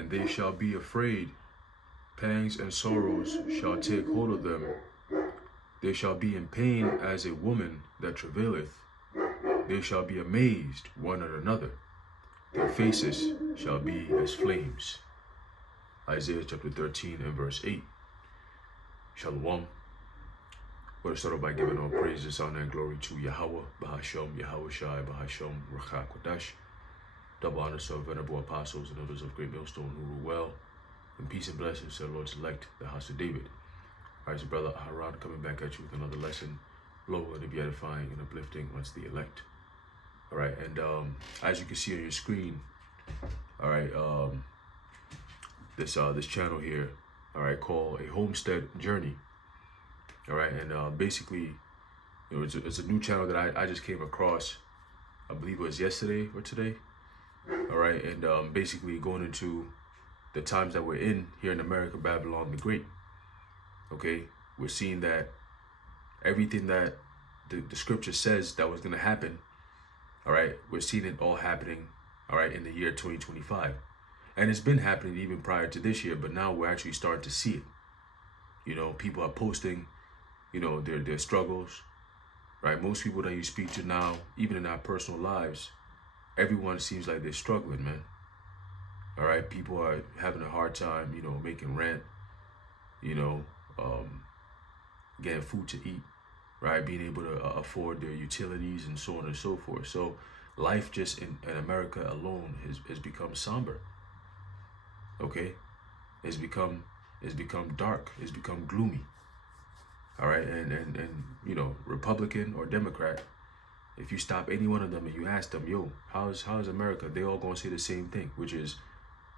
and they shall be afraid. Pangs and sorrows shall take hold of them. They shall be in pain as a woman that travaileth. They shall be amazed one at another. Their faces shall be as flames. Isaiah chapter 13 and verse 8. Shalom. We're going to start off by giving all praises, honor, and glory to Yahweh, Bahashem, Yahweh Shai, Bahashem, Rachak, Kodash. Double honor to our venerable apostles and elders of Great Millstone who rule well. And peace and blessings to the Lord's elect, the house of David. All right, so brother Aharon coming back at you with another lesson. Lord, to be edifying and uplifting unto the elect. All right, and as you can see on your screen, all right, this channel here, all right, called A Homestead Journey. All right, and basically, you know, it's a new channel that I just came across. I believe it was yesterday or today. All right, and basically going into the times that we're in here in America, Babylon the Great. Okay, we're seeing that everything that the scripture says that was going to happen, all right, we're seeing it all happening, all right, in the year 2025. And it's been happening even prior to this year, but now we're actually starting to see it. You know, people are posting, you know, their struggles, right? Most people that you speak to now, even in our personal lives, everyone seems like they're struggling, man. All right, people are having a hard time, you know, making rent, you know, getting food to eat, right? Being able to afford their utilities and so on and so forth. So life just in America alone has become somber. Okay, it's become dark. It's become gloomy. All right, and you know, Republican or Democrat, if you stop any one of them and you ask them, yo, how's America? They all gonna say the same thing, which is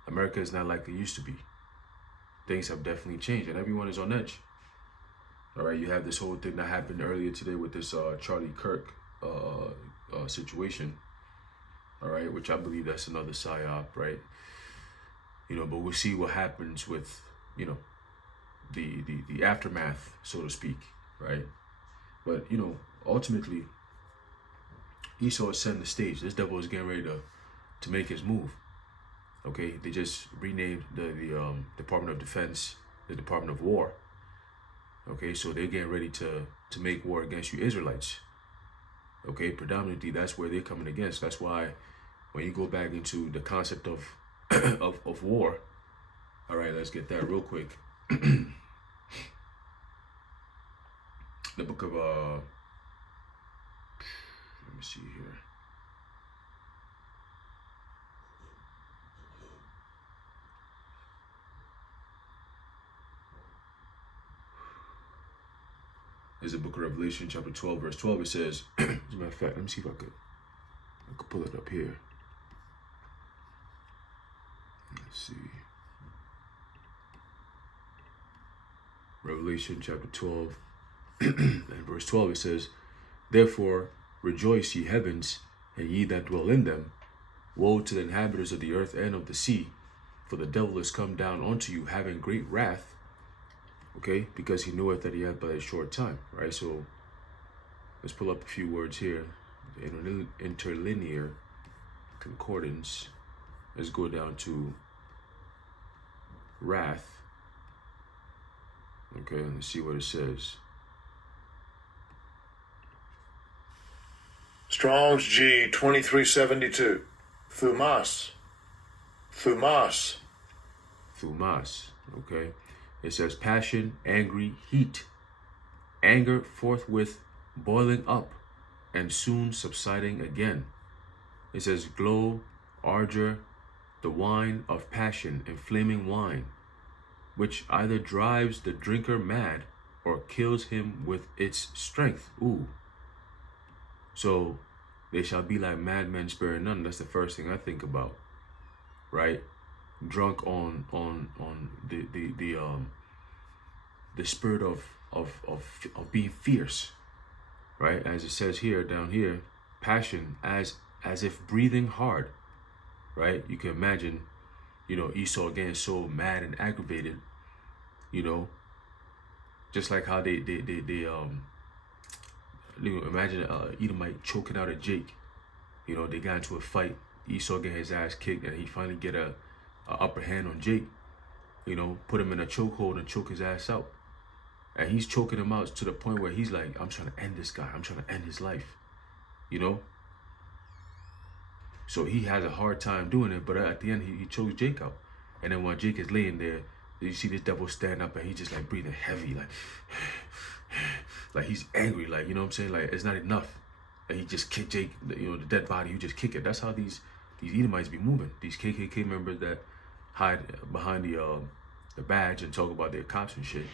America is not like it used to be. Things have definitely changed, and everyone is on edge. All right, you have this whole thing that happened earlier today with this Charlie Kirk situation. All right, which I believe that's another psyop, right? You know, but we'll see what happens with, you know, the aftermath, so to speak, right? But you know, ultimately, Esau is setting the stage. This devil is getting ready to make his move. Okay, they just renamed the Department of Defense the Department of War. Okay, so they're getting ready to make war against you Israelites. Okay, predominantly that's where they're coming against. That's why when you go back into the concept of of war, all right, let's get that real quick. The book of let me see here. There's the book of Revelation, chapter 12, verse 12. It says, as a matter of fact, let me see if I could pull it up here. Let's see. Revelation chapter 12 and verse 12, it says, therefore rejoice, ye heavens, and ye that dwell in them. Woe to the inhabitants of the earth and of the sea, for the devil is come down unto you, having great wrath, okay, because he knoweth that he hath but a short time, right? So let's pull up a few words here. Interlinear concordance. Let's go down to wrath. Okay, let's see what it says. Strong's G 2372. Thumas. Okay. It says passion, angry, heat. Anger forthwith boiling up and soon subsiding again. It says glow, ardor, the wine of passion, and flaming wine, which either drives the drinker mad or kills him with its strength. Ooh. So they shall be like madmen sparing none. That's the first thing I think about, right? Drunk on the spirit of being fierce, right? As it says here, down here, passion as if breathing hard, right? You can imagine, you know, Esau getting so mad and aggravated, you know, just like how they imagine Edomite choking out a Jake. You know, they got into a fight. Esau get his ass kicked, and he finally get a upper hand on Jake, you know, put him in a chokehold and choke his ass out. And he's choking him out to the point where he's like, I'm trying to end this guy. I'm trying to end his life, you know? So he has a hard time doing it, but at the end, he chokes Jake out. And then when Jake is laying there, you see this devil stand up and he's just like breathing heavy, like he's angry, like, you know what I'm saying? Like, it's not enough. And he just kicked Jake, you know, the dead body, you just kick it. That's how these Edomites be moving. These KKK members that hide behind the badge and talk about their cops and shit.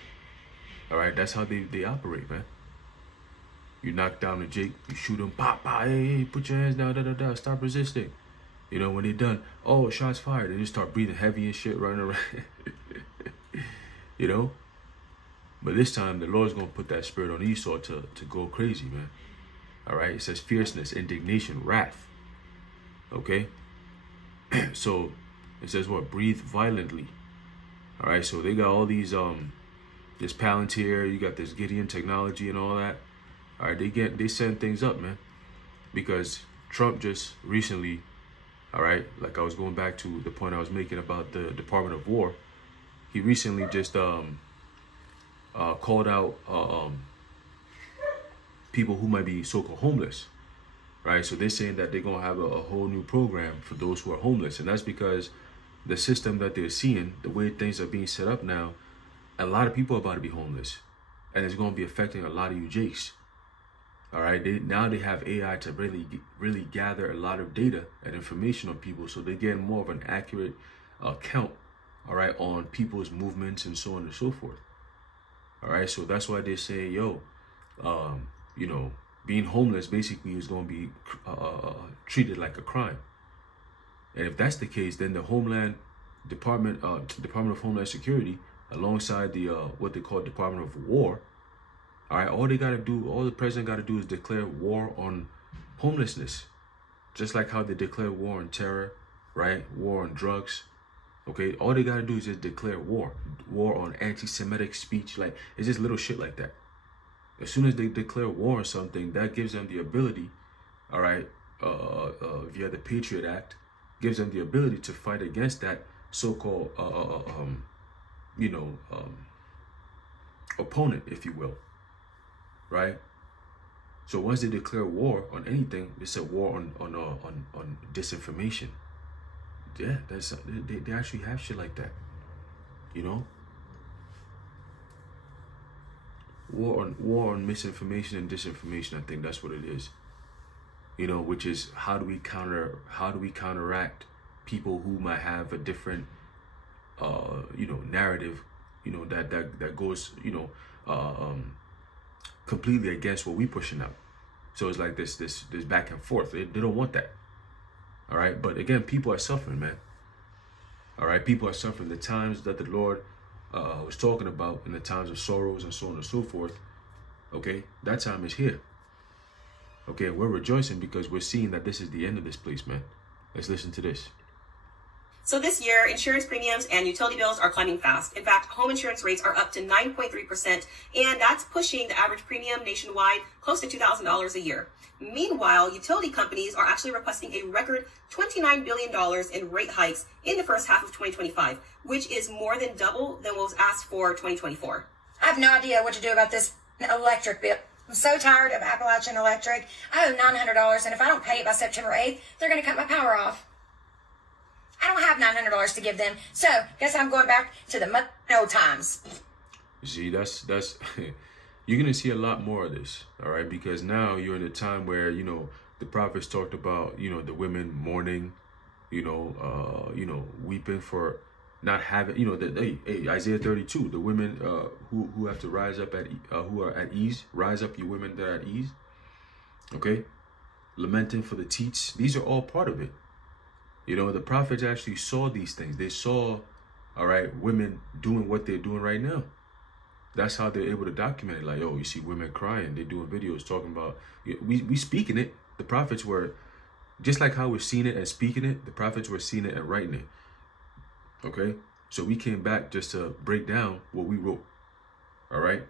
All right, that's how they operate, man. You knock down the Jake, you shoot him, pop, pop, hey, put your hands down, da, stop resisting. You know, when they're done, oh, shots fired, they just start breathing heavy and shit, running around. You know? But this time, the Lord's going to put that spirit on Esau to go crazy, man. All right? It says fierceness, indignation, wrath. Okay? So, it says what? Breathe violently. All right? So, they got all these, this Palantir, you got this Gideon technology and all that. All right? They send things up, man. Because Trump just recently, all right, like I was going back to the point I was making about the Department of War. He recently just called out people who might be so-called homeless, right? So they're saying that they're going to have a whole new program for those who are homeless. And that's because the system that they're seeing, the way things are being set up now, a lot of people are about to be homeless. And it's going to be affecting a lot of you Jakes. All right, now they have AI to really gather a lot of data and information on people, so they get more of an accurate count, all right, on people's movements and so on and so forth. All right, so that's why they're saying, yo, you know, being homeless basically is going to be treated like a crime. And if that's the case, then the Department of Homeland Security, alongside the what they call Department of War. All right, all the president got to do is declare war on homelessness. Just like how they declare war on terror, right? War on drugs. Okay, all they got to do is just declare war on anti-Semitic speech. Like, it's just little shit like that. As soon as they declare war on something, that gives them the ability, all right, via the Patriot Act, gives them the ability to fight against that so-called, opponent, if you will. Right. So once they declare war on anything, it's a war on disinformation. Yeah, they actually have shit like that. You know, war on misinformation and disinformation. I think that's what it is. You know, which is how do we counteract people who might have a different narrative, that goes, completely against what we pushing out. So it's like this back and forth. They don't want that. All right. But again, people are suffering, man. All right. People are suffering. The times that the Lord was talking about, in the times of sorrows and so on and so forth. Okay. That time is here. Okay. We're rejoicing because we're seeing that this is the end of this place, man. Let's listen to this. So this year, insurance premiums and utility bills are climbing fast. In fact, home insurance rates are up to 9.3%, and that's pushing the average premium nationwide close to $2,000 a year. Meanwhile, utility companies are actually requesting a record $29 billion in rate hikes in the first half of 2025, which is more than double than what was asked for 2024. I have no idea what to do about this electric bill. I'm so tired of Appalachian Electric. I owe $900, and if I don't pay it by September 8th, they're going to cut my power off. I don't have $900 to give them, so guess I'm going back to the old times. See, that's you're gonna see a lot more of this, all right? Because now you're in a time where the prophets talked about the women mourning, weeping for not having Isaiah 32, the women who have to rise up who are at ease, rise up, you women that are at ease, okay, lamenting for the teats. These are all part of it. The prophets actually saw these things. They saw, all right, women doing what they're doing right now. That's how they're able to document it. Like, you see women crying. They're doing videos talking about, we speaking it. The prophets were, just like how we're seeing it and speaking it, the prophets were seeing it and writing it. Okay? So we came back just to break down what we wrote. All right?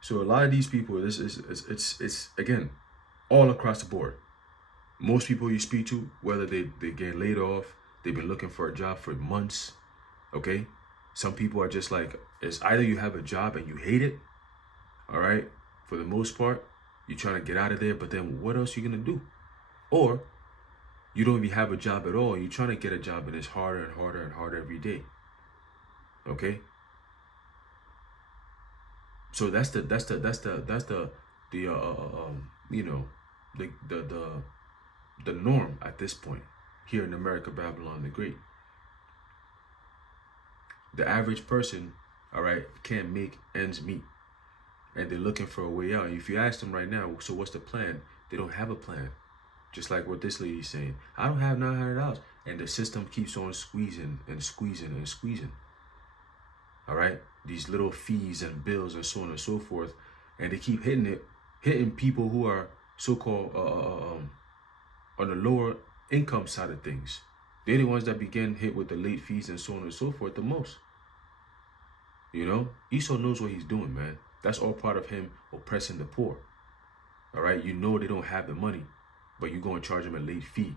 So a lot of these people, it's again, all across the board. Most people you speak to, whether they get laid off, They've been looking for a job for months. Okay? Some people are just like, it's either you have a job and you hate it, all right? For the most part, you're trying to get out of there, but then what else are you gonna do? Or you don't even have a job at all. You're trying to get a job and it's harder and harder and harder every day. Okay? So that's the you know, the norm at this point here in America, Babylon the Great. The average person, all right, can't make ends meet, and they're looking for a way out. And if you ask them right now, so what's the plan? They don't have a plan. Just like what this lady's saying, I don't have $900, and the system keeps on squeezing and squeezing and squeezing. All right, these little fees and bills and so on and so forth, and they keep hitting people who are so-called on the lower income side of things. They're the ones that begin hit with the late fees and so on and so forth the most. You know, Esau knows what he's doing, man. That's all part of him oppressing the poor. All right, you know they don't have the money, but you're going to charge them a late fee.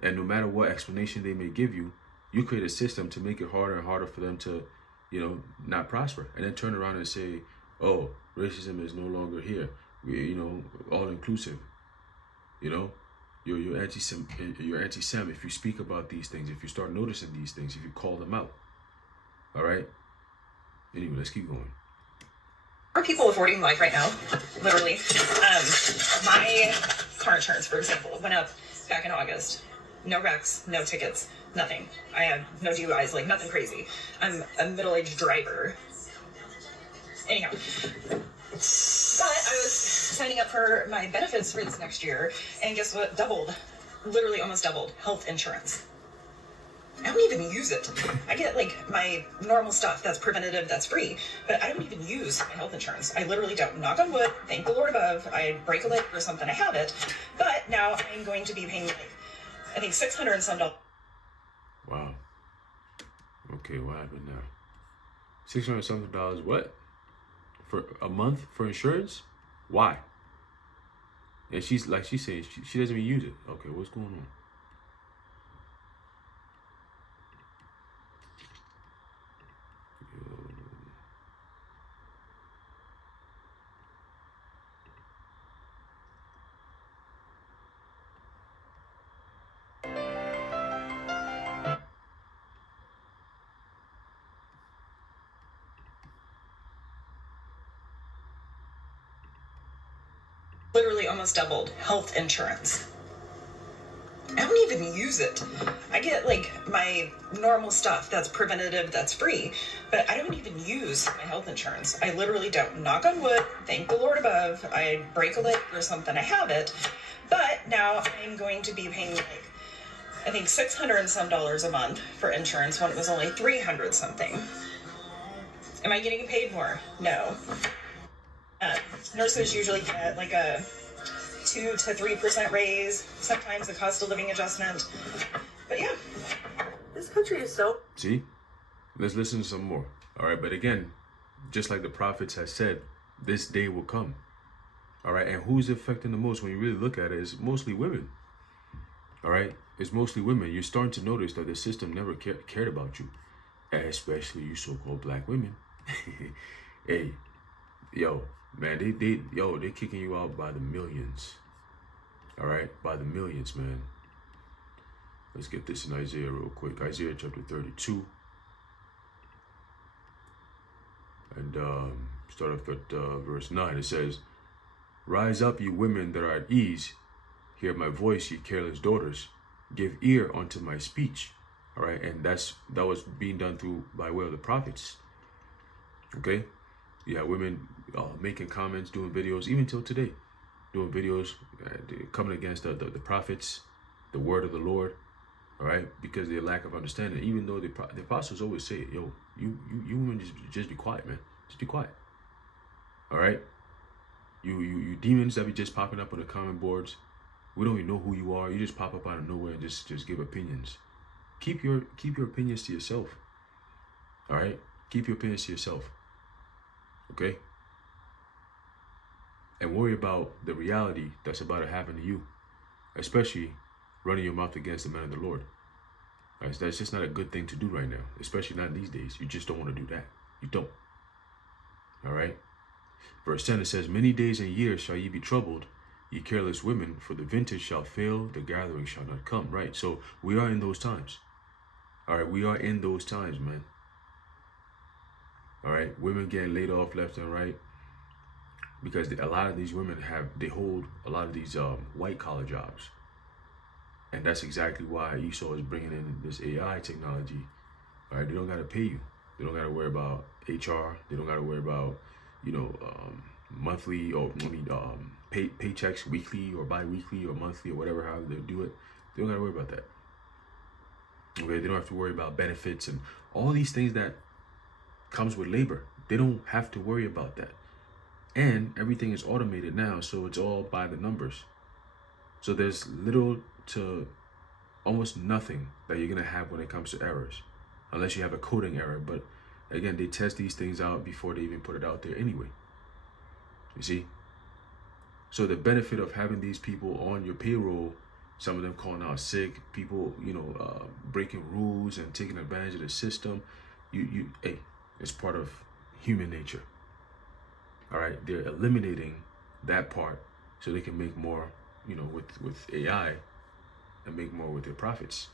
And no matter what explanation they may give you, you create a system to make it harder and harder for them to, you know, not prosper. And then turn around and say, oh, racism is no longer here. You know, all inclusive. You know, you're anti-Sem if you speak about these things, if you start noticing these things, if you call them out. All right? Anyway, let's keep going. Are people affording life right now? Literally. My car insurance, for example, went up back in August. No wrecks, no tickets, nothing. I have no DUIs, like nothing crazy. I'm a middle-aged driver. Anyhow. But I was signing up for my benefits for this next year, and guess what? Doubled. Literally almost doubled. Health insurance. I don't even use it. I get like my normal stuff that's preventative, that's free, but I don't even use my health insurance. I literally don't. Knock on wood, thank the Lord above. I break a leg or something, I have it. But now I'm going to be paying like, I think $600 and some dollars. Wow. Okay, what happened now? $600 something what? For a month for insurance? Why? And she's like she's saying she doesn't even use it. Okay, what's going on? Literally almost doubled health insurance. I don't even use it. I get like my normal stuff that's preventative, that's free, but I don't even use my health insurance. I literally don't. Knock on wood, thank the Lord above. I break a leg or something, I have it. But now I'm going to be paying like, I think $600 and some a month for insurance when it was only $300 something. Am I getting paid more? No. Nurses usually get like a 2 to 3% raise, sometimes the cost of living adjustment. But yeah, this country is so... See? Let's listen to some more. All right, but again, just like the prophets have said, this day will come. All right, and who's affecting the most when you really look at it is mostly women. All right, it's mostly women. You're starting to notice that the system never cared about you, especially you so-called black women. Hey, yo, man, they're kicking you out by the millions. All right, by the millions, man. Let's get this in Isaiah real quick. Isaiah chapter 32. And start off at verse 9. It says, rise up, you women that are at ease. Hear my voice, ye careless daughters. Give ear unto my speech. All right, and that was being done by way of the prophets. Okay, yeah, women making comments, doing videos, even till today, doing videos, coming against the prophets, the word of the Lord. All right, because of their lack of understanding. Even though the apostles always say, yo, you women just be quiet, man. Just be quiet. All right, you demons that be just popping up on the comment boards. We don't even know who you are. You just pop up out of nowhere and just give opinions. Keep your opinions to yourself. All right, keep your opinions to yourself. Okay? And worry about the reality that's about to happen to you, especially running your mouth against the man of the Lord. Right? So that's just not a good thing to do right now, especially not these days. You just don't want to do that. You don't. All right? Verse 10, it says, many days and years shall ye be troubled, ye careless women, for the vintage shall fail, the gathering shall not come. Right? So we are in those times. All right? We are in those times, man. All right? Women getting laid off left and right because a lot of these women they hold a lot of these white collar jobs. And that's exactly why Esau is bringing in this AI technology. All right? They don't got to pay you. They don't got to worry about HR. They don't got to worry about, monthly or paychecks weekly or bi-weekly or monthly or whatever, how they do it. They don't got to worry about that. Okay, they don't have to worry about benefits and all these things that comes with labor. They don't have to worry about that. And everything is automated now, so it's all by the numbers. So there's little to almost nothing that you're gonna have when it comes to errors, unless you have a coding error. But again, they test these things out before they even put it out there anyway. You see? So the benefit of having these people on your payroll, some of them calling out sick, people, breaking rules and taking advantage of the system, hey, it's part of human nature. All right, they're eliminating that part so they can make more, with AI and make more with their profits.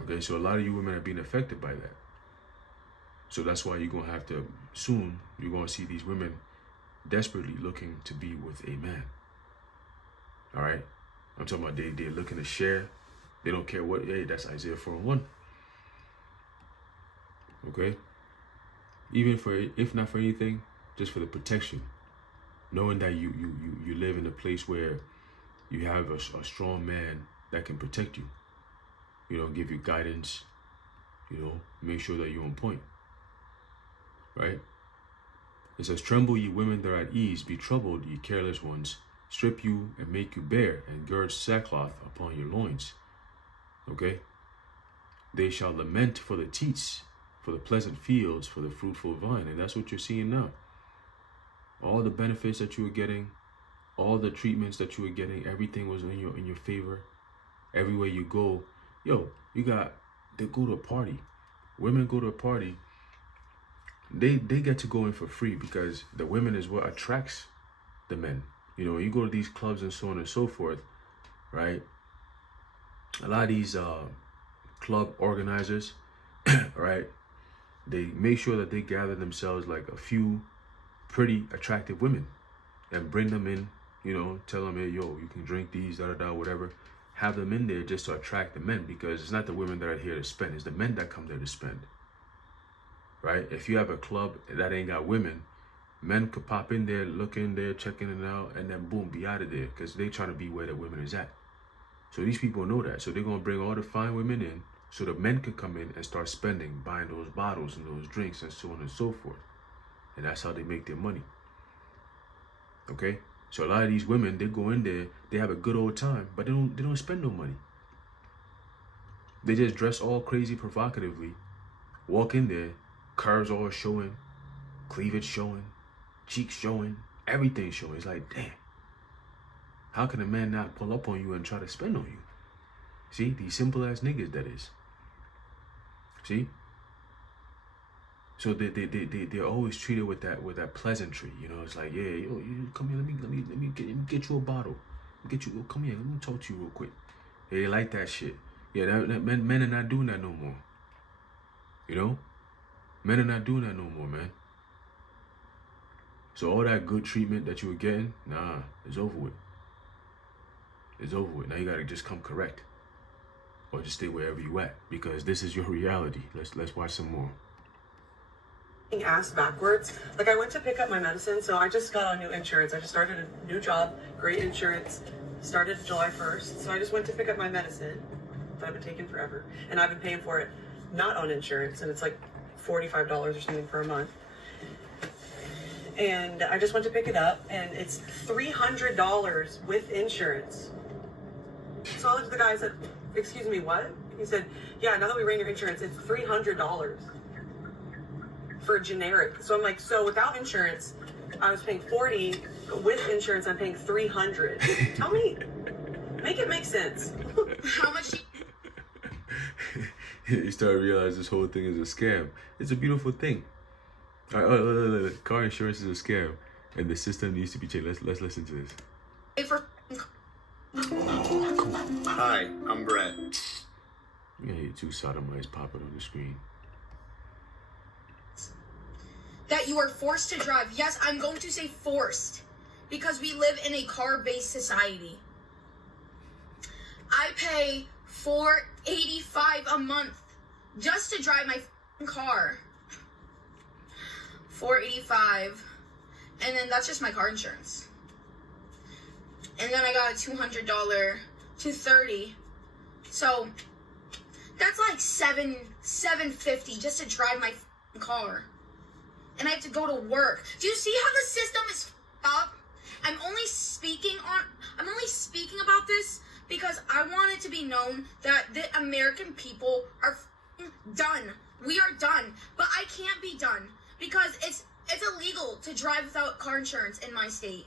Okay, so a lot of you women are being affected by that. So that's why you're going to have to, soon, you're going to see these women desperately looking to be with a man. All right, I'm talking about they're looking to share. They don't care what, hey, that's Isaiah 4:1. Okay, even for, if not for anything, just for the protection, knowing that you live in a place where you have a strong man that can protect you, give you guidance, make sure that you're on point, right? It says, tremble ye women that are at ease, be troubled ye careless ones, strip you and make you bare, and gird sackcloth upon your loins. Okay, they shall lament for the teats, for the pleasant fields, for the fruitful vine. And that's what you're seeing now. All the benefits that you were getting, all the treatments that you were getting, everything was in your favor. Everywhere you go, they go to a party. Women go to a party. They get to go in for free because the women is what attracts the men. You go to these clubs and so on and so forth, right? A lot of these club organizers, right? They make sure that they gather themselves like a few pretty attractive women and bring them in, tell them, hey, you can drink these, whatever. Have them in there just to attract the men, because it's not the women that are here to spend, it's the men that come there to spend, right? If you have a club that ain't got women, men could pop in there, look in there, checking it out, and then boom, be out of there, because they trying to be where the women is at. So these people know that. So they're going to bring all the fine women in so the men can come in and start spending, buying those bottles and those drinks and so on and so forth. And that's how they make their money. Okay? So a lot of these women, they go in there, they have a good old time, but they don't spend no money. They just dress all crazy provocatively, walk in there, curves all showing, cleavage showing, cheeks showing, everything showing. It's like, damn. How can a man not pull up on you and try to spend on you? See, these simple ass niggas, that is. See? So they're always treated with that pleasantry. It's like, yeah, you come here, let me get you a bottle. Come here, let me talk to you real quick. They like that shit. Yeah, men are not doing that no more. Men are not doing that no more, man. So all that good treatment that you were getting, nah, it's over with. It's over with. Now you gotta just come correct, or just stay wherever you at, because this is your reality. Let's watch some more. Ass backwards. Like, I went to pick up my medicine, so I just got on new insurance. I just started a new job, great insurance, started July 1st. So I just went to pick up my medicine that I've been taking forever, and I've been paying for it not on insurance, and it's like $45 or something for a month. And I just went to pick it up, and it's $300 with insurance. So I looked at the guy and said, excuse me, what? He said, yeah, now that we ran your insurance, it's $300 for a generic. So I'm like, so without insurance, I was paying $40. With insurance, I'm paying $300. Tell me, make it make sense. How much? you start realizing this whole thing is a scam. It's a beautiful thing. All right, car insurance is a scam, and the system needs to be changed. Let's listen to this. Hi, I'm Brett. Yeah, you two sodomites popping on the screen. That you are forced to drive. Yes, I'm going to say forced, because we live in a car-based society. I pay $485 a month just to drive my car. $485, and then that's just my car insurance. And then I got a $200, $230. So that's like $750 just to drive my car. And I have to go to work. Do you see how the system is up? I'm only speaking about this because I want it to be known that the American people are done. We are done. But I can't be done because it's illegal to drive without car insurance in my state.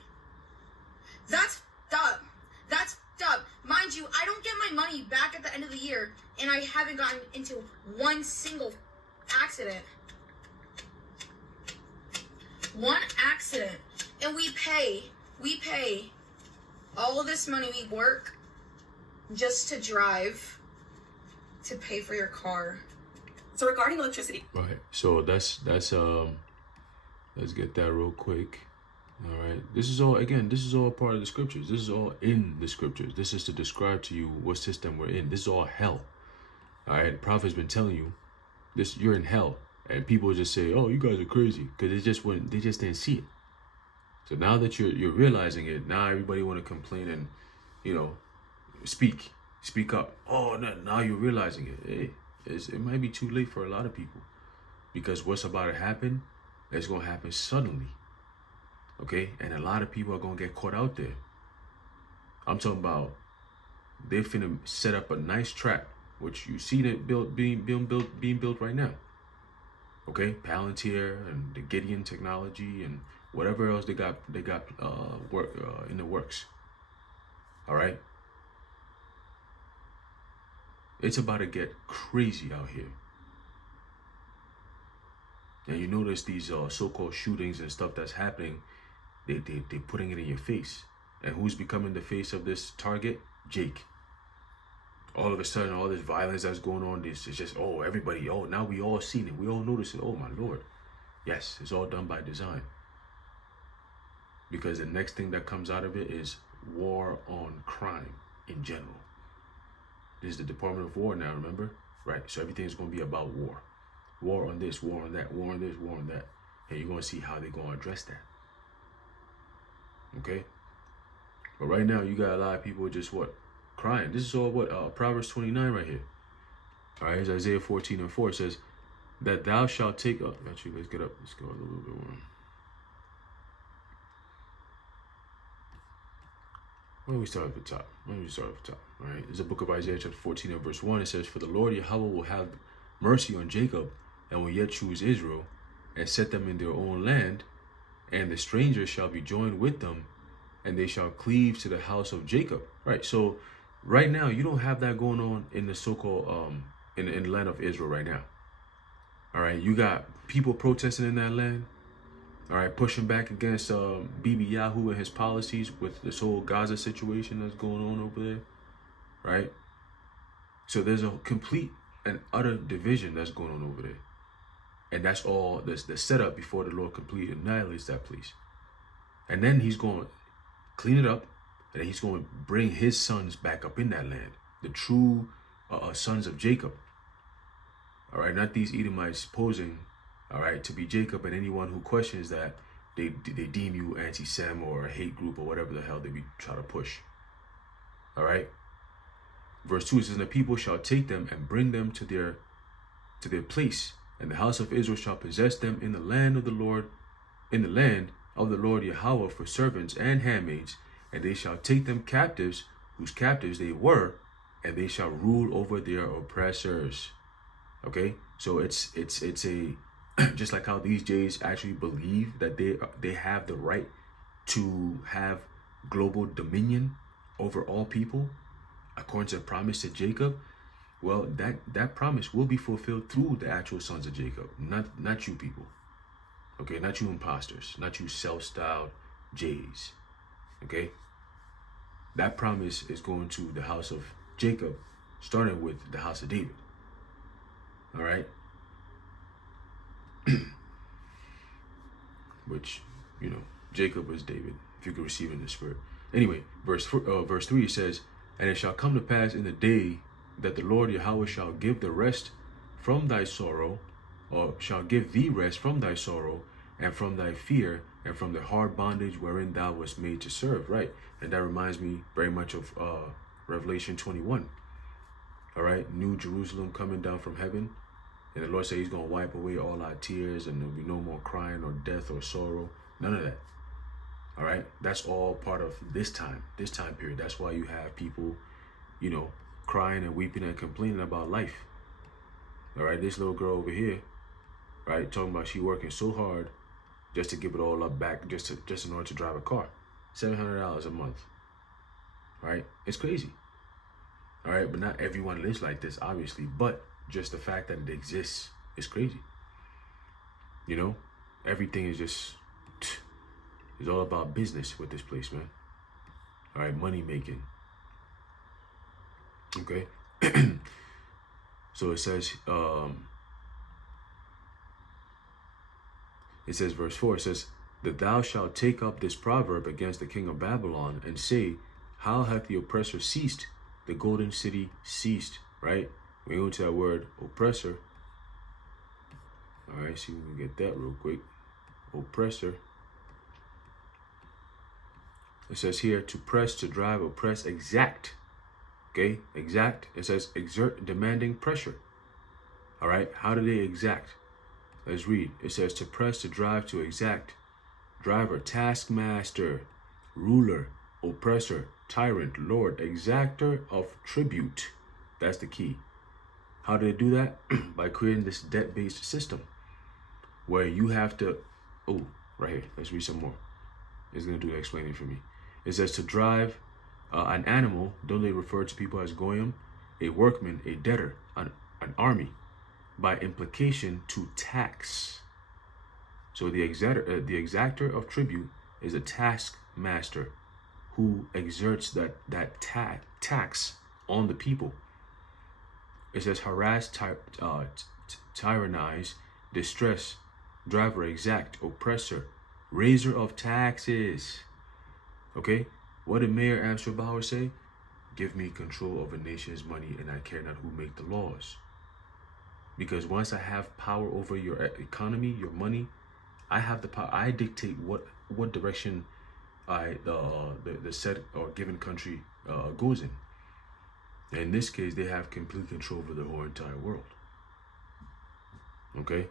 That's up. That's up. Mind you, I don't get my money back at the end of the year, and I haven't gotten into one single accident. One accident. And we pay all of this money we work just to drive, to pay for your car. So regarding electricity. Right. So let's get that real quick. All right. This is all part of the scriptures. This is all in the scriptures. This is to describe to you what system we're in. This is all hell. All right. The prophet's been telling you this. You're in hell. And people just say, "Oh, you guys are crazy," because they just didn't see it. So now that you're realizing it, now everybody want to complain and, speak up. Oh, no, now you're realizing it. Hey, it might be too late for a lot of people, because what's about to happen is going to happen suddenly. Okay, and a lot of people are going to get caught out there. I'm talking about they're finna set up a nice trap, which you see that being built right now. Okay, Palantir and the Gideon technology and whatever else they got in the works. All right, it's about to get crazy out here. And you notice these so-called shootings and stuff that's happening, they're putting it in your face. And who's becoming the face of this target? Jake. All of a sudden, all this violence that's going on, this is just, everybody, now we all seen it. We all notice it. Oh, my Lord. Yes, it's all done by design. Because the next thing that comes out of it is war on crime in general. This is the Department of War now, remember? Right, so everything's going to be about war. War on this, war on that, war on this, war on that. And you're going to see how they're going to address that. Okay? But right now, you got a lot of people just crying. This is all Proverbs 29 right here. All right, it's Isaiah 14:4. It says that thou shalt take up. Actually, let's get up. Let's go a little bit more. Why don't we start at the top? All right, it's the book of Isaiah chapter 14 and verse 1. It says, "For the Lord Yahweh will have mercy on Jacob and will yet choose Israel and set them in their own land, and the strangers shall be joined with them, and they shall cleave to the house of Jacob." Right, so right now, you don't have that going on in the so-called, in the land of Israel right now. All right, you got people protesting in that land. All right, pushing back against Bibi Yahoo and his policies with this whole Gaza situation that's going on over there. Right? So there's a complete and utter division that's going on over there. And that's all the setup before the Lord completely annihilates that place. And then he's going to clean it up, and then he's going to bring his sons back up in that land, the true sons of Jacob. All right, not these Edomites posing, all right, to be Jacob, and anyone who questions that, they deem you anti-Sem or a hate group or whatever the hell they be trying to push. All right. Verse 2 says, "And the people shall take them and bring them to their place, and the house of Israel shall possess them in the land of the Lord, Yahweh, for servants and handmaids, and they shall take them captives, whose captives they were, and they shall rule over their oppressors." Okay, so it's a just like how these Jays actually believe that they have the right to have global dominion over all people, according to the promise to Jacob. Well, that promise will be fulfilled through the actual sons of Jacob, not you people. Okay, not you imposters, not you self-styled Jays. Okay? That promise is going to the house of Jacob, starting with the house of David. All right? Which, Jacob was David, if you could receive in the spirit. Anyway, verse 3 says, and it shall come to pass in the day that the Lord Yahweh shall give the rest from thy sorrow, or shall give thee rest from thy sorrow, and from thy fear, and from the hard bondage wherein thou wast made to serve. Right? And that reminds me very much of Revelation 21. All right? New Jerusalem coming down from heaven. And the Lord said he's going to wipe away all our tears, and there'll be no more crying or death or sorrow. None of that. All right? That's all part of this time period. That's why you have people, crying and weeping and complaining about life. All right? This little girl over here, right, talking about she working so hard just to give it all up back, just in order to drive a car. $700 a month. Right? It's crazy. All right? But not everyone lives like this, obviously. But just the fact that it exists is crazy. Everything is just, it's all about business with this place, man. All right, money making. Okay. So it says, verse 4, it says, that thou shalt take up this proverb against the king of Babylon and say, how hath the oppressor ceased? The golden city ceased, right? We go to that word oppressor. All right, see if we can get that real quick. Oppressor. It says here to press, to drive, oppress, exact. Okay, exact. It says exert, demanding pressure. All right, how do they exact? Let's read. It says to press, to drive, to exact. Driver, taskmaster, ruler, oppressor, tyrant, lord, exactor of tribute. That's the key. How do they do that? By creating this debt-based system where you have to, right here, let's read some more. It's going to do the explaining for me. It says to drive an animal, don't they refer to people as goyim? A workman, a debtor, an army. By implication, to tax. So the exactor of tribute is a taskmaster who exerts that tax on the people. It says harass, tyrannize, distress, driver, exact, oppressor, raiser of taxes. Okay? What did Mayor Amstel Bauer say? Give me control over nation's money and I care not who make the laws. Because once I have power over your economy, your money, I have the power. I dictate what direction the said or given country goes in. In this case, they have complete control over the whole entire world. Okay?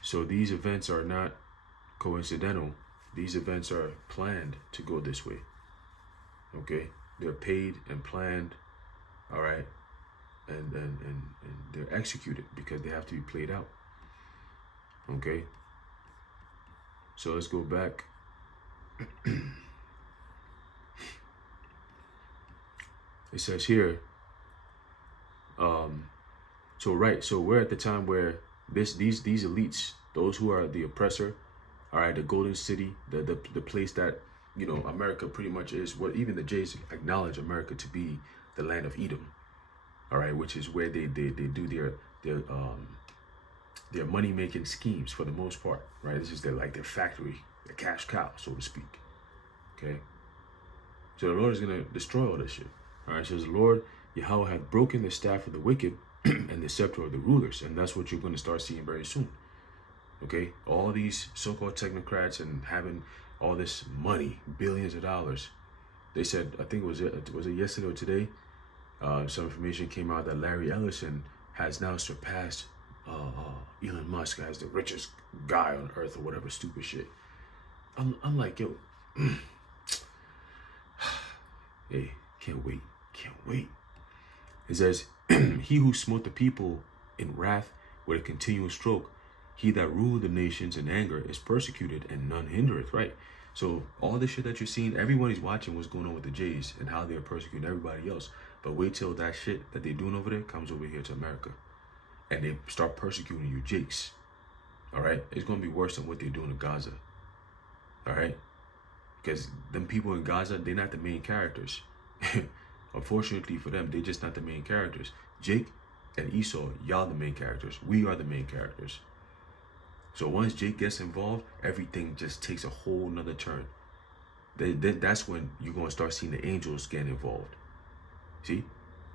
So these events are not coincidental. These events are planned to go this way. Okay? They're paid and planned. All right? And they're executed because they have to be played out. Okay? So let's go back. It says here, so we're at the time where these elites, those who are the oppressor, all right, the golden city, the place that, America pretty much is, what even the Jays acknowledge America to be the land of Edom, all right, which is where they do their money making schemes for the most part, right? This is their factory, their cash cow, so to speak. Okay, so the Lord is gonna destroy all this shit. All right, so the Lord Yahweh hath broken the staff of the wicked and the scepter of the rulers, and that's what you're going to start seeing very soon. Okay, all these so-called technocrats and having all this money, billions of dollars. They said, I think was it yesterday or today? Some information came out that Larry Ellison has now surpassed Elon Musk as the richest guy on earth or whatever stupid shit. I'm like, yo, hey, can't wait. It says, he who smote the people in wrath with a continual stroke, he that ruled the nations in anger is persecuted and none hindereth, right? So all this shit that you're seeing, everybody's watching what's going on with the Jays and how they're persecuting everybody else. But wait till that shit that they doing over there comes over here to America, and they start persecuting you, Jakes. All right, it's gonna be worse than what they're doing in Gaza. All right, because them people in Gaza, they're not the main characters. Unfortunately for them, they're just not the main characters. Jake and Esau, y'all the main characters. We are the main characters. So once Jake gets involved, everything just takes a whole nother turn. That's when you're going to start seeing the angels get involved. See?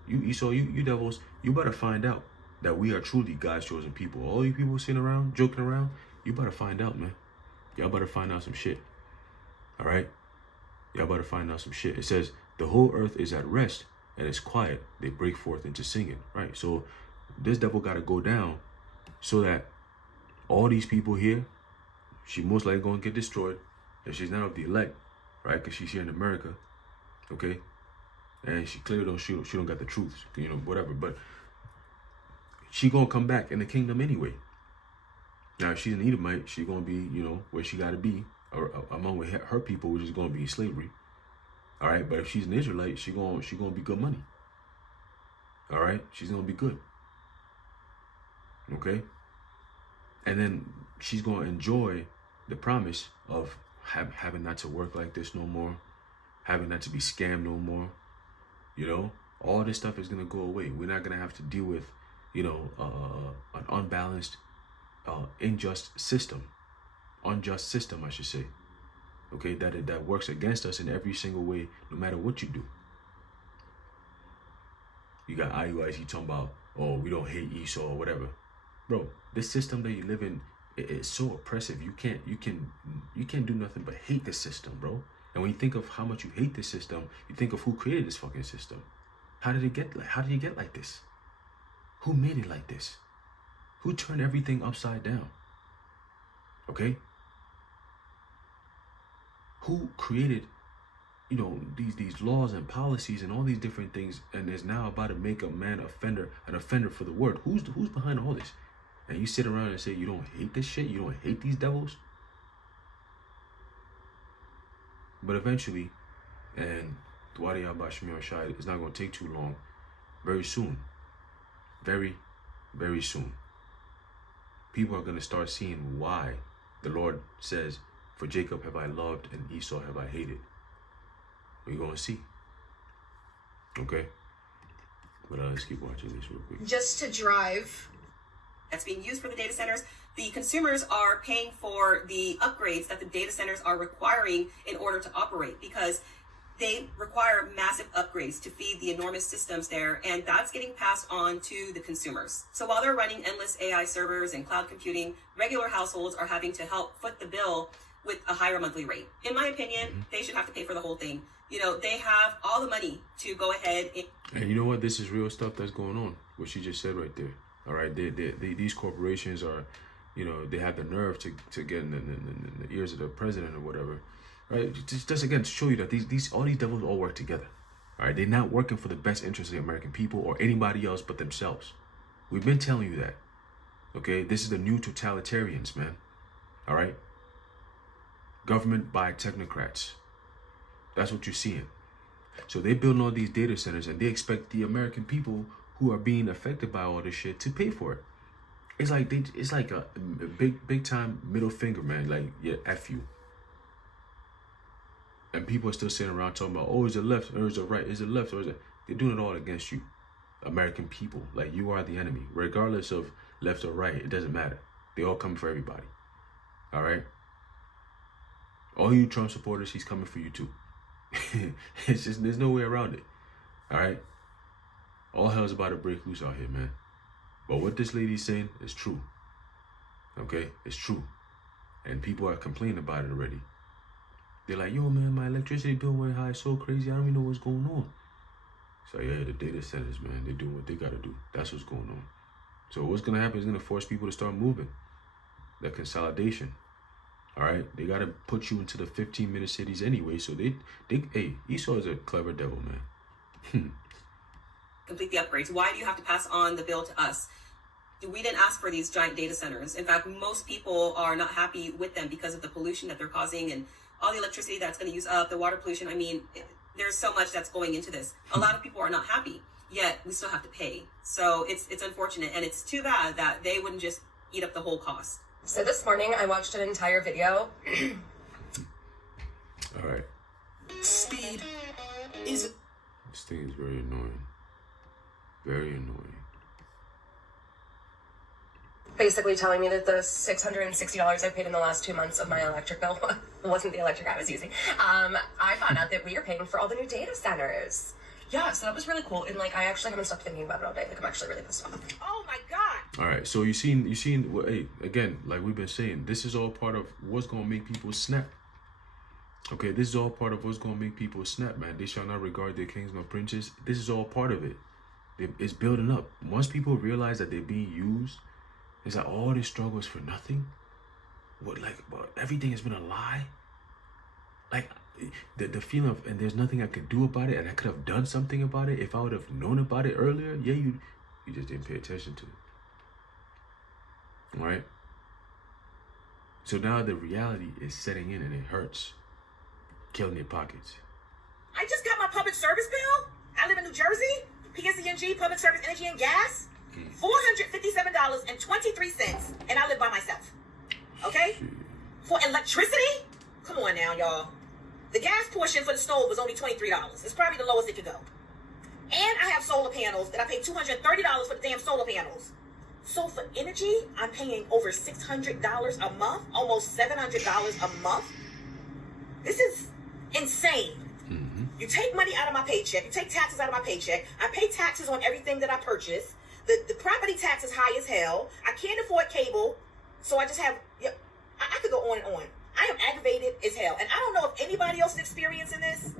You Esau, you devils, you better find out that we are truly God's chosen people. All you people sitting around, joking around, you better find out, man. Y'all better find out some shit. All right? Y'all better find out some shit. It says, the whole earth is at rest and it's quiet. They break forth into singing, right? So this devil got to go down so that all these people here, she most likely going to get destroyed. And she's not of the elect, right? Because she's here in America, okay? And she clearly she don't got the truth, you know, whatever. But she going to come back in the kingdom anyway. Now, if she's an Edomite, she going to be, you know, where she got to be, or among her people, which is going to be slavery. All right, but if she's an Israelite, she gonna be good money. All right, she's gonna be good. Okay, and then she's gonna enjoy the promise of having not to work like this no more, having not to be scammed no more. You know, all this stuff is gonna go away. We're not gonna have to deal with, you know, an unbalanced, unjust system, I should say. Okay, that works against us in every single way, no matter what you do. You got IUIC talking about, oh, we don't hate Esau or whatever. Bro, this system that you live in, it's so oppressive. You can't do nothing but hate the system, bro. And when you think of how much you hate this system, you think of who created this fucking system. How did you get like this? Who made it like this? Who turned everything upside down? Okay? Who created, you know, these laws and policies and all these different things, and is now about to make a man an offender for the word? Who's behind all this? And you sit around and say you don't hate this shit, you don't hate these devils. But eventually, and Dwadi Abba Shemir Shai, it's not going to take too long. Very soon, very, very soon, people are going to start seeing why the Lord says, for Jacob have I loved and Esau have I hated. We're going to see. Okay? But let's keep watching this real quick. Just to drive. That's being used for the data centers. The consumers are paying for the upgrades that the data centers are requiring in order to operate, because they require massive upgrades to feed the enormous systems there, and that's getting passed on to the consumers. So while they're running endless AI servers and cloud computing, regular households are having to help foot the bill with a higher monthly rate. In my opinion, they should have to pay for the whole thing. You know, they have all the money to go ahead and you know what? This is real stuff that's going on. What she just said right there. All right, these corporations are, you know, they have the nerve to get in the ears of the president or whatever, right? Just again to show you that all these devils all work together. All right, they're not working for the best interests of the American people or anybody else but themselves. We've been telling you that. Okay, this is the new totalitarians, man. All right. Government by technocrats. That's what you're seeing. So they're building all these data centers and they expect the American people who are being affected by all this shit to pay for it. It's like a big time middle finger, man. Like, yeah, F you. And people are still sitting around talking about, oh, is it left or is it right? Is it left or is it? They're doing it all against you, American people. Like, you are the enemy, regardless of left or right. It doesn't matter. They all come for everybody. All right. All you Trump supporters, he's coming for you too. It's just, there's no way around it. All right. All hell's about to break loose out here, man. But what this lady's saying is true. Okay? It's true. And people are complaining about it already. They're like, yo, man, my electricity bill went high so crazy, I don't even know what's going on. So, yeah, the data centers, man, they're doing what they got to do. That's what's going on. So what's going to happen is going to force people to start moving. That consolidation. All right? They got to put you into the 15-minute cities anyway. So, hey, Esau is a clever devil, man. Complete the upgrades. Why do you have to pass on the bill to us? We didn't ask for these giant data centers. In fact, most people are not happy with them because of the pollution that they're causing and all the electricity that's going to use up, the water pollution. I mean, there's so much that's going into this. A lot of people are not happy, yet we still have to pay. So it's unfortunate, and it's too bad that they wouldn't just eat up the whole cost. So this morning I watched an entire video. All right. Speed is... This thing is very annoying. Very annoying. Basically telling me that the $660 I paid in the last 2 months of my electric bill wasn't the electric I was using. I found out that we are paying for all the new data centers. Yeah, so that was really cool. And like, I actually haven't stopped thinking about it all day. Like, I'm actually really pissed off. Oh my God. All right, so you seen, well, hey, again, like we've been saying, this is all part of what's gonna make people snap. Okay, this is all part of what's gonna make people snap, man. They shall not regard their kings nor princes. This is all part of it. It's building up. Once people realize that they're being used, it's like all this struggle is for nothing. What, like, everything has been a lie. Like, the feeling of, and there's nothing I could do about it, and I could have done something about it if I would have known about it earlier. Yeah, you just didn't pay attention to it. All right? So now the reality is setting in, and it hurts. Killing your pockets. I just got my public service bill. I live in New Jersey. PSE&G, Public Service Energy and Gas. $457.23, and I live by myself. Okay? For electricity? Come on now, y'all. The gas portion for the stove was only $23. It's probably the lowest it could go. And I have solar panels that I pay $230 for the damn solar panels. So for energy, I'm paying over $600 a month, almost $700 a month. This is insane. You take money out of my paycheck. You take taxes out of my paycheck. I pay taxes on everything that I purchase. The property tax is high as hell. I can't afford cable. So I just have, I could go on and on. I am aggravated as hell. And I don't know if anybody else is experiencing this.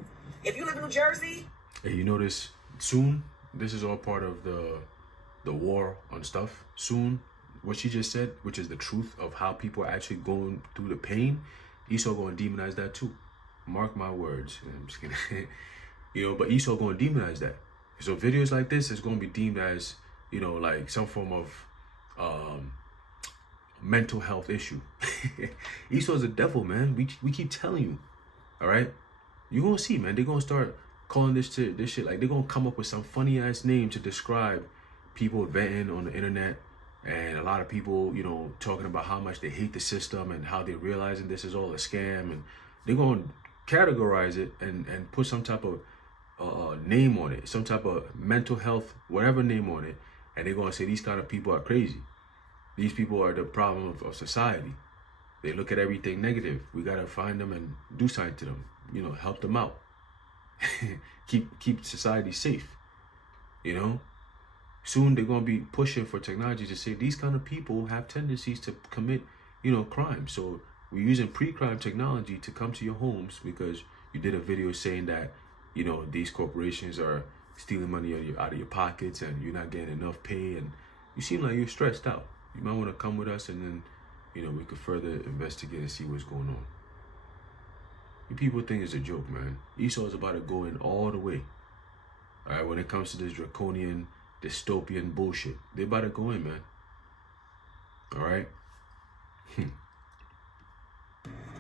If you live in New Jersey. Hey, you notice soon, this is all part of the war on stuff. Soon, what she just said, which is the truth of how people are actually going through the pain, Esau going to demonize that too. Mark my words. I'm just kidding. But Esau going to demonize that. So videos like this is going to be deemed as, like some form of mental health issue. Esau's a devil, man. We keep telling you. All right? You're going to see, man. They're going to start calling this shit. Like, they're going to come up with some funny ass name to describe people venting on the internet. And a lot of people, talking about how much they hate the system and how they're realizing this is all a scam. And they're going to categorize it and put some type of name on it, some type of mental health, whatever name on it. And they're going to say these kind of people are crazy. These people are the problem of society. They look at everything negative. We got to find them and do something to them, help them out. keep society safe, Soon they're going to be pushing for technology to say these kind of people have tendencies to commit, crime. So we're using pre-crime technology to come to your homes because you did a video saying that, these corporations are stealing money out of your pockets and you're not getting enough pay and you seem like you're stressed out. You might want to come with us and then, we could further investigate and see what's going on. You people think it's a joke, man. Esau is about to go in all the way. All right, when it comes to this draconian, dystopian bullshit, they're about to go in, man. All right?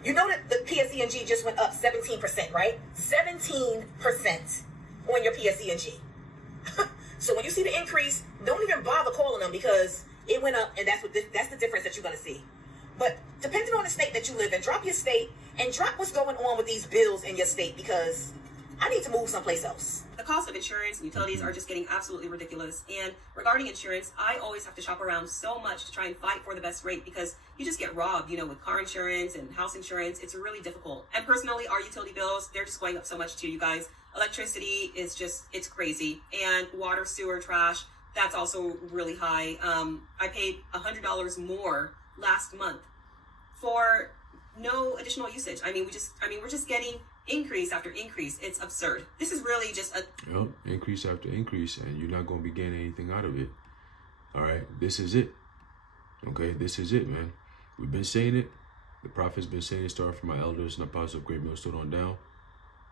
You know that the PSE&G just went up 17%, right? 17% on your PSE&G. So when you see the increase, don't even bother calling them because it went up, and that's the difference that you're going to see. But depending on the state that you live in, drop your state and drop what's going on with these bills in your state because I need to move someplace else. The cost of insurance and utilities are just getting absolutely ridiculous. And regarding insurance, I always have to shop around so much to try and fight for the best rate because you just get robbed, with car insurance and house insurance. It's really difficult. And personally, our utility bills, they're just going up so much too, you guys. Electricity is it's crazy. And water, sewer, trash, that's also really high. I paid $100 more last month for no additional usage. We're just getting increase after increase. It's absurd. This is really just increase after increase, and you're not going to be getting anything out of it. All right, this is it. Okay, this is it, man. We've been saying it. The prophet's been saying it, starting from my elders and apostles of Great Millstone on down.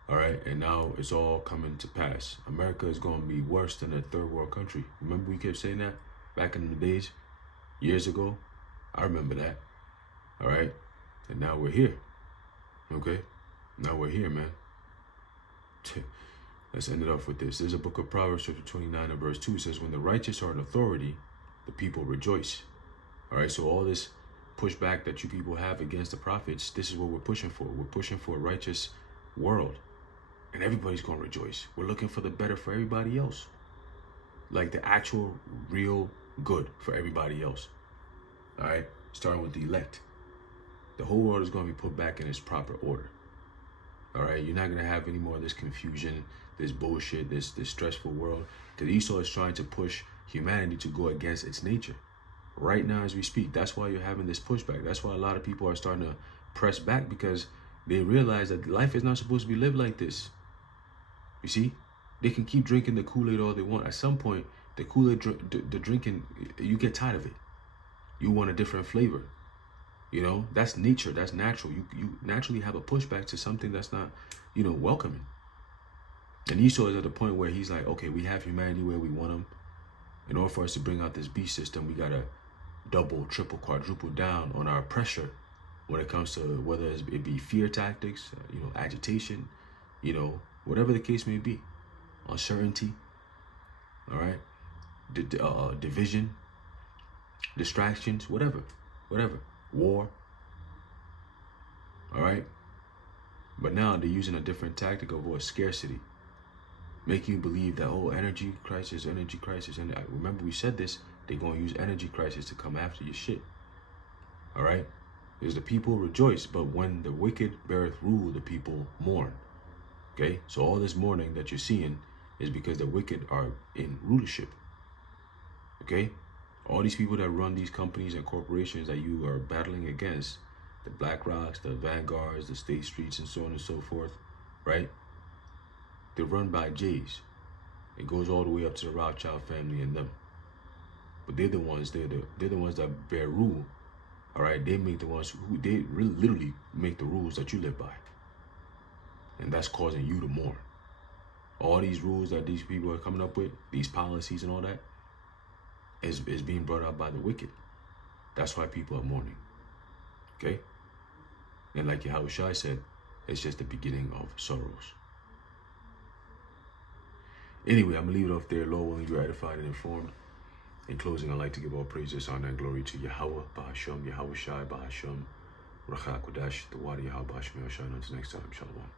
All right, and now it's all coming to pass. America is going to be worse than a third world country. Remember we kept saying that back in the days, years ago? I remember that. All right, and now we're here. Okay, now we're here, man. let's end it off with this. There's a book of Proverbs chapter 29 and verse 2 says, when the righteous are in authority, the people rejoice. All right, so all this pushback that you people have against the prophets, this is what we're pushing for. We're pushing for a righteous world, and everybody's going to rejoice. We're looking for the better for everybody else, like the actual real good for everybody else. All right, starting with the elect. The whole world is going to be put back in its proper order. All right, you're not going to have any more of this confusion, this bullshit, this stressful world, because Esau is trying to push humanity to go against its nature right now as we speak. That's why you're having this pushback. That's why a lot of people are starting to press back, because they realize that life is not supposed to be lived like this. You see, they can keep drinking the Kool-Aid all they want. At some point, the Kool-Aid, the drinking, you get tired of it. You want a different flavor. You know, that's nature. That's natural. You naturally have a pushback to something that's not, you know, welcoming. And Esau is at the point where he's like, okay, we have humanity where we want them. In order for us to bring out this beast system, we got to double, triple, quadruple down on our pressure when it comes to whether it be fear tactics, you know, agitation, you know, whatever the case may be, uncertainty, all right, division, distractions, whatever, war, all right. But now they're using a different tactic of what, scarcity, making you believe that, oh, energy crisis. And I remember we said this, they're going to use energy crisis to come after your shit, all right. Because the people rejoice, but when the wicked beareth rule, the people mourn. Okay, so all this mourning that you're seeing is because the wicked are in rulership. Okay, all these people that run these companies and corporations that you are battling against, the BlackRocks, the Vanguards, the State Streets, and so on and so forth, right? They're run by Jays. It goes all the way up to the Rothschild family and them. But they're the ones that bear rule. All right, they make the ones who they really literally make the rules that you live by, and that's causing you to mourn. All these rules that these people are coming up with, these policies and all that, is being brought out by the wicked. That's why people are mourning. Okay, and like Yahushua said, it's just the beginning of sorrows. Anyway, I'm gonna leave it off there. Lord willing, you're edified and informed. In closing, I'd like to give all praises, honor, and glory to Yahweh, Bahasham, Yahushua, Bahasham, Rachak Kodash, the Wadi Yahweh, Bahasham, Yahshua. Until next time, Shalom.